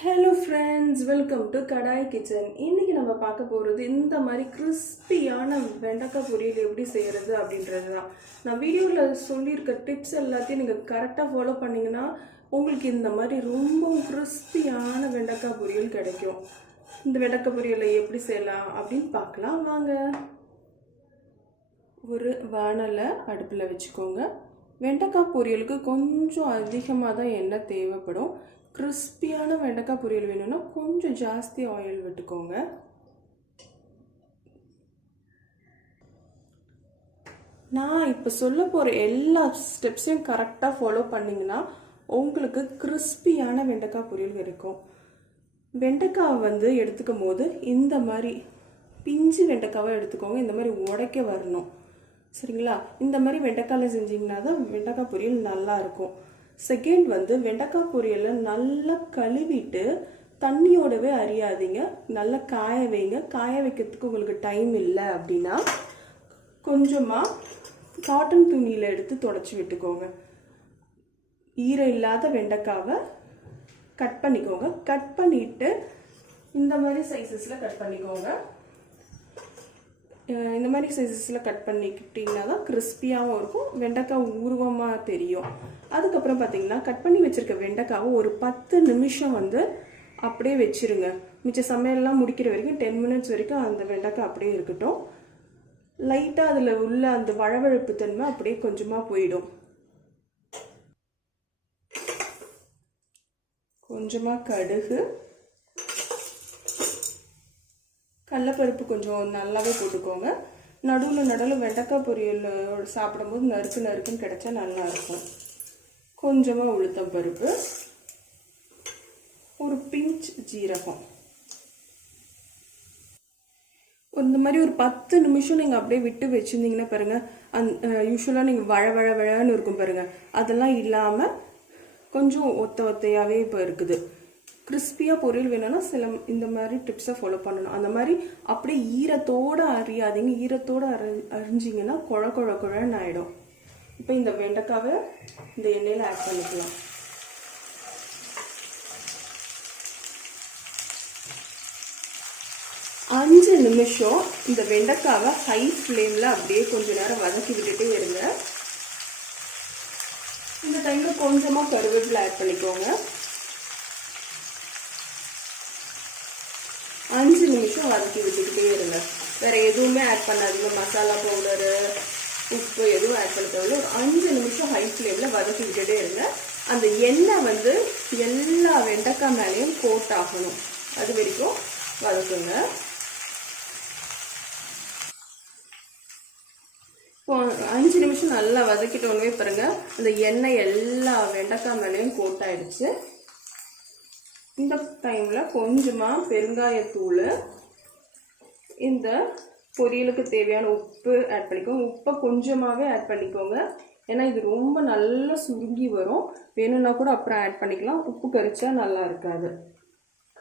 Hello friends, welcome to Kadai Kitchen. இன்னைக்கு நம்ம பார்க்க போறது இந்த மாதிரி கிறிஸ்பியான வெண்டைக்காய் பொரியல் எப்படி செய்யறது அப்படின்றது தான். நான் வீடியோல சொல்லியிருக்க டிப்ஸ் எல்லாத்தையும் நீங்க கரெக்டா ஃபாலோ பண்ணீங்கன்னா உங்களுக்கு இந்த மாதிரி ரொம்ப கிறிஸ்பியான வெண்டைக்காய் பொரியல் கிடைக்கும். இந்த வெண்டைக்காய் பொரியலை எப்படி செய்யலாம் அப்படின்னு பார்க்கலாம் வாங்க. ஒரு வாணலை அடுப்பில் வச்சுக்கோங்க. வெண்டைக்காய் பொரியலுக்கு கொஞ்சம் அதிகமாக தான் எண்ணெய் தேவைப்படும். கிறிஸ்பியான வெண்டைக்காய் பொரியல் வேணும்னா கொஞ்சம் ஜாஸ்தி ஆயில் விட்டுக்கோங்க. நான் இப்போ சொல்ல போகிற எல்லா ஸ்டெப்ஸையும் கரெக்டாக ஃபாலோ பண்ணிங்கன்னா உங்களுக்கு கிறிஸ்பியான வெண்டைக்காய் பொரியல் இருக்கும். வெண்டைக்காவை எடுத்துக்கும் போது இந்த மாதிரி பிஞ்சு வெண்டைக்காவை எடுத்துக்கோங்க. இந்த மாதிரி உடைக்க வரணும், சரிங்களா? இந்த மாதிரி வெண்டைக்காயில் செஞ்சிங்கன்னா தான் வெண்டைக்காய் பொரியல் நல்லா இருக்கும். செகண்ட் வெண்டைக்காய் பொரியலை நல்லா கழுவிட்டு தண்ணியோடவே அரியாதீங்க, நல்லா காய வைங்க. காய வைக்கிறதுக்கு உங்களுக்கு டைம் இல்லை அப்படின்னா கொஞ்சமாக காட்டன் துணியில் எடுத்து தொடச்சி விட்டுக்கோங்க. ஈரம் இல்லாத வெண்டைக்காவை கட் பண்ணிக்கோங்க. கட் பண்ணிவிட்டு இந்த மாதிரி சைஸஸில் கட் பண்ணிக்கோங்க. இந்த மாதிரி சைஸஸில் கட் பண்ணிக்கிட்டிங்கன்னா தான் கிறிஸ்பியாகவும் இருக்கும், வெண்டைக்காய் உருவமாக தெரியும். அதுக்கப்புறம் பார்த்தீங்கன்னா கட் பண்ணி வச்சுருக்க வெண்டைக்காவை ஒரு 10 நிமிஷம் அப்படியே வச்சுருங்க. மிச்ச சமையல்லாம் முடிக்கிற வரைக்கும் 10 மினிட்ஸ் வரைக்கும் அந்த வெண்டைக்காய் அப்படியே இருக்கட்டும். லைட்டாக அதில் உள்ள அந்த வழவழப்பு தன்மை அப்படியே கொஞ்சமாக போயிடும். கொஞ்சமாக கடுகு, கடலைப்பருப்பு கொஞ்சம் நல்லாவே போட்டுக்கோங்க. நடுவில் வெண்டைக்காய் பொரியல் சாப்பிடும்போது நறுக்குன்னு கிடைச்சா நல்லாயிருக்கும். கொஞ்சமாக உளுத்தம் பருப்பு, ஒரு பிஞ்ச் ஜீரகம். இந்த மாதிரி ஒரு 10 நிமிஷம் நீங்கள் அப்படியே விட்டு வச்சுருந்தீங்கன்னா பாருங்கள், யூஸ்வலாக நீங்கள் வழன்னு இருக்கும் பாருங்கள், அதெல்லாம் இல்லாமல் கொஞ்சம் ஒத்தையாகவே இப்போ இருக்குது. கிறிஸ்பியாக பொரியல் வேணும்னா இந்த மாதிரி டிப்ஸை ஃபாலோ பண்ணணும். அந்த மாதிரி அப்படியே ஈரத்தோடு அரியாதீங்க. ஈரத்தோடு அரிஞ்சிங்கன்னா குழன்னு ஆகிடும். இப்போ இந்த வெண்டைக்காவை இந்த எண்ணெயில் ஆட் பண்ணிக்கலாம். அஞ்சு நிமிஷம் இந்த வெண்டைக்காவை ஹை ஃப்ளேமில் அப்படியே கொஞ்ச நேரம் வதக்கி விட்டுட்டே இருங்க. இந்த டைமில் கொஞ்சமாக கருவேப்பிலை ஆட் பண்ணிக்கோங்க. 5 நிமிஷம் வதக்கி விட்டுக்கிட்டே இருங்க. வேறு எதுவுமே ஆட் பண்ணாதீங்க, மசாலா பவுடரு, உப்பு எதுவும் ஆட் பண்ண தேவையில்லை. ஒரு 5 நிமிஷம் ஹை ஃப்ளேமில் வதக்கி விட்டுட்டே இருங்க. அந்த எண்ணெய் எல்லா வெண்டைக்காய் மேலேயும் கோட் ஆகணும், அது வரைக்கும் வதக்குங்க. இப்போ 5 நிமிஷம் நல்லா வதக்கிட்டோன்னே பாருங்க, அந்த எண்ணெய் எல்லா வெண்டைக்காய் மேலேயும் கோட் ஆயிடுச்சு. இந்த டைமில் கொஞ்சமாக பெருங்காயத்தூள், இந்த பொரியலுக்கு தேவையான உப்பு ஆட் பண்ணிக்கோங்க. உப்பை கொஞ்சமாகவே ஆட் பண்ணிக்கோங்க, ஏன்னா இது ரொம்ப நல்லா சுருங்கி வரும். வேணும்னா கூட அப்புறம் ஆட் பண்ணிக்கலாம், உப்பு கரிச்சா நல்லா இருக்காது.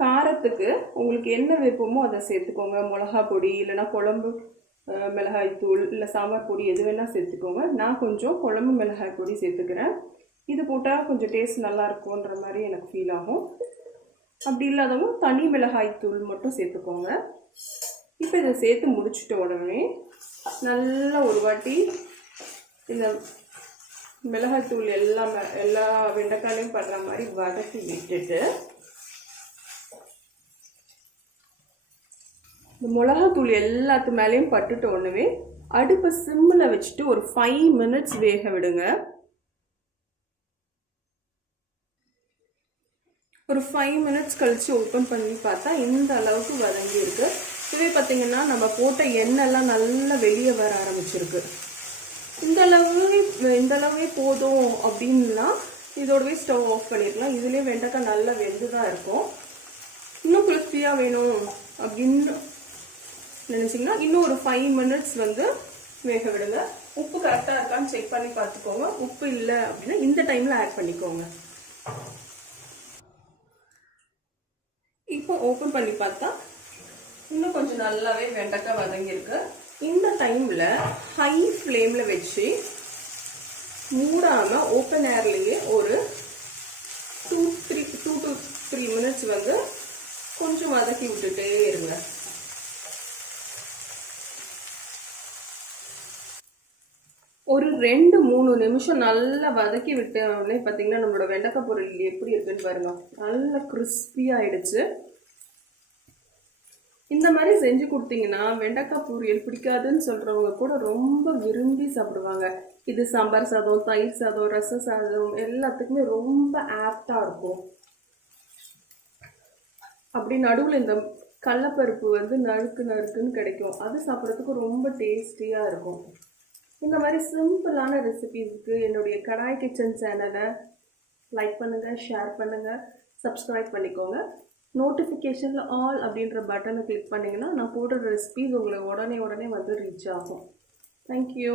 காரத்துக்கு உங்களுக்கு என்ன வைப்போமோ அதை சேர்த்துக்கோங்க. மிளகா பொடி இல்லைன்னா குழம்பு மிளகாய் தூள் இல்லை சாம்பார் பொடி எது வேணால் சேர்த்துக்கோங்க. நான் கொஞ்சம் குழம்பு மிளகாய் பொடி சேர்த்துக்கிறேன். இது போட்டால் கொஞ்சம் டேஸ்ட் நல்லா இருக்கும்ன்ற மாதிரி எனக்கு ஃபீல் ஆகும். அப்படி இல்லாதவங்க தனி மிளகாய் தூள் மட்டும் சேர்த்துக்கோங்க. இப்போ இதை சேர்த்து முடிச்சுட்ட உடனே நல்லா ஒரு வாட்டி இந்த மிளகாய் தூள் எல்லா வெண்டைக்காயிலையும் படுற மாதிரி வதக்கி விட்டுட்டு, இந்த மிளகாத்தூள் எல்லாத்து மேலேயும் பட்டுட்ட உடனே அடுப்பை சிம்மில் வச்சுட்டு ஒரு 5 மினிட்ஸ் வேக விடுங்க. ஒரு 5 மினிட்ஸ் கழித்து ஓப்பன் பண்ணி பார்த்தா இந்த அளவுக்கு வதங்கி இருக்கு. இதுவே பார்த்தீங்கன்னா நம்ம போட்ட எண்ணெய்லாம் நல்லா வெளியே வர ஆரம்பிச்சிருக்கு. இந்த அளவே போதும் அப்படின்னா இதோடவே ஸ்டவ் ஆஃப் பண்ணிடலாம். இதுலேயே வெண்டைக்காய் நல்லா வெந்து தான் இருக்கும். இன்னும் கிறிஸ்பியாக வேணும் அப்படின்னு நினச்சிங்கன்னா இன்னும் ஒரு 5 மினிட்ஸ் வேக விடுங்க. உப்பு கரெக்டாக இருக்கான்னு செக் பண்ணி பார்த்துக்கோங்க. உப்பு இல்லை அப்படின்னா இந்த டைமில் ஆட் பண்ணிக்கோங்க. இப்போ ஓப்பன் பண்ணி பார்த்தா இன்னும் கொஞ்சம் நல்லாவே வெண்டைக்காய் வதங்கியிருக்கு. இந்த டைமில் ஹை ஃப்ளேமில் வச்சு மூடாமல் ஓப்பன் ஏர்லேயே ஒரு 2 to 3 மினிட்ஸ் வந்து கொஞ்சம் வதக்கி விட்டுட்டே இருங்க. ஒரு 2-3 நிமிஷம் நல்லா வதக்கி விட்ட உடனே பார்த்தீங்கன்னா நம்மளோட வெண்டைக்காய் பொரியல் எப்படி இருக்குன்னு பாருங்க. நல்லா கிறிஸ்பியாக ஆயிடுச்சு. இந்த மாதிரி செஞ்சு கொடுத்தீங்கன்னா வெண்டைக்காய் பொரியல் பிடிக்காதுன்னு சொல்கிறவங்க கூட ரொம்ப விரும்பி சாப்பிடுவாங்க. இது சாம்பார் சாதம், தயிர் சாதம், ரச சாதம் எல்லாத்துக்குமே ரொம்ப ஆப்டாக இருக்கும். அப்படி நடுவில் இந்த கடலைப்பருப்பு வந்து நறுக்குன்னு கிடைக்கும். அது சாப்பிட்றதுக்கு ரொம்ப டேஸ்டியாக இருக்கும். இந்த மாதிரி சிம்பிளான ரெசிபீஸ்க்கு என்னுடைய கடாய் கிச்சன் சேனலை லைக் பண்ணுங்கள், ஷேர் பண்ணுங்கள், சப்ஸ்கிரைப் பண்ணிக்கோங்க. நோட்டிஃபிகேஷனில் ஆல் அப்படின்ற பட்டனை கிளிக் பண்ணிங்கன்னா நான் போடுற ரெசிபீஸ் உங்களை உடனே வந்து ரீச் ஆகும். தேங்க்யூ.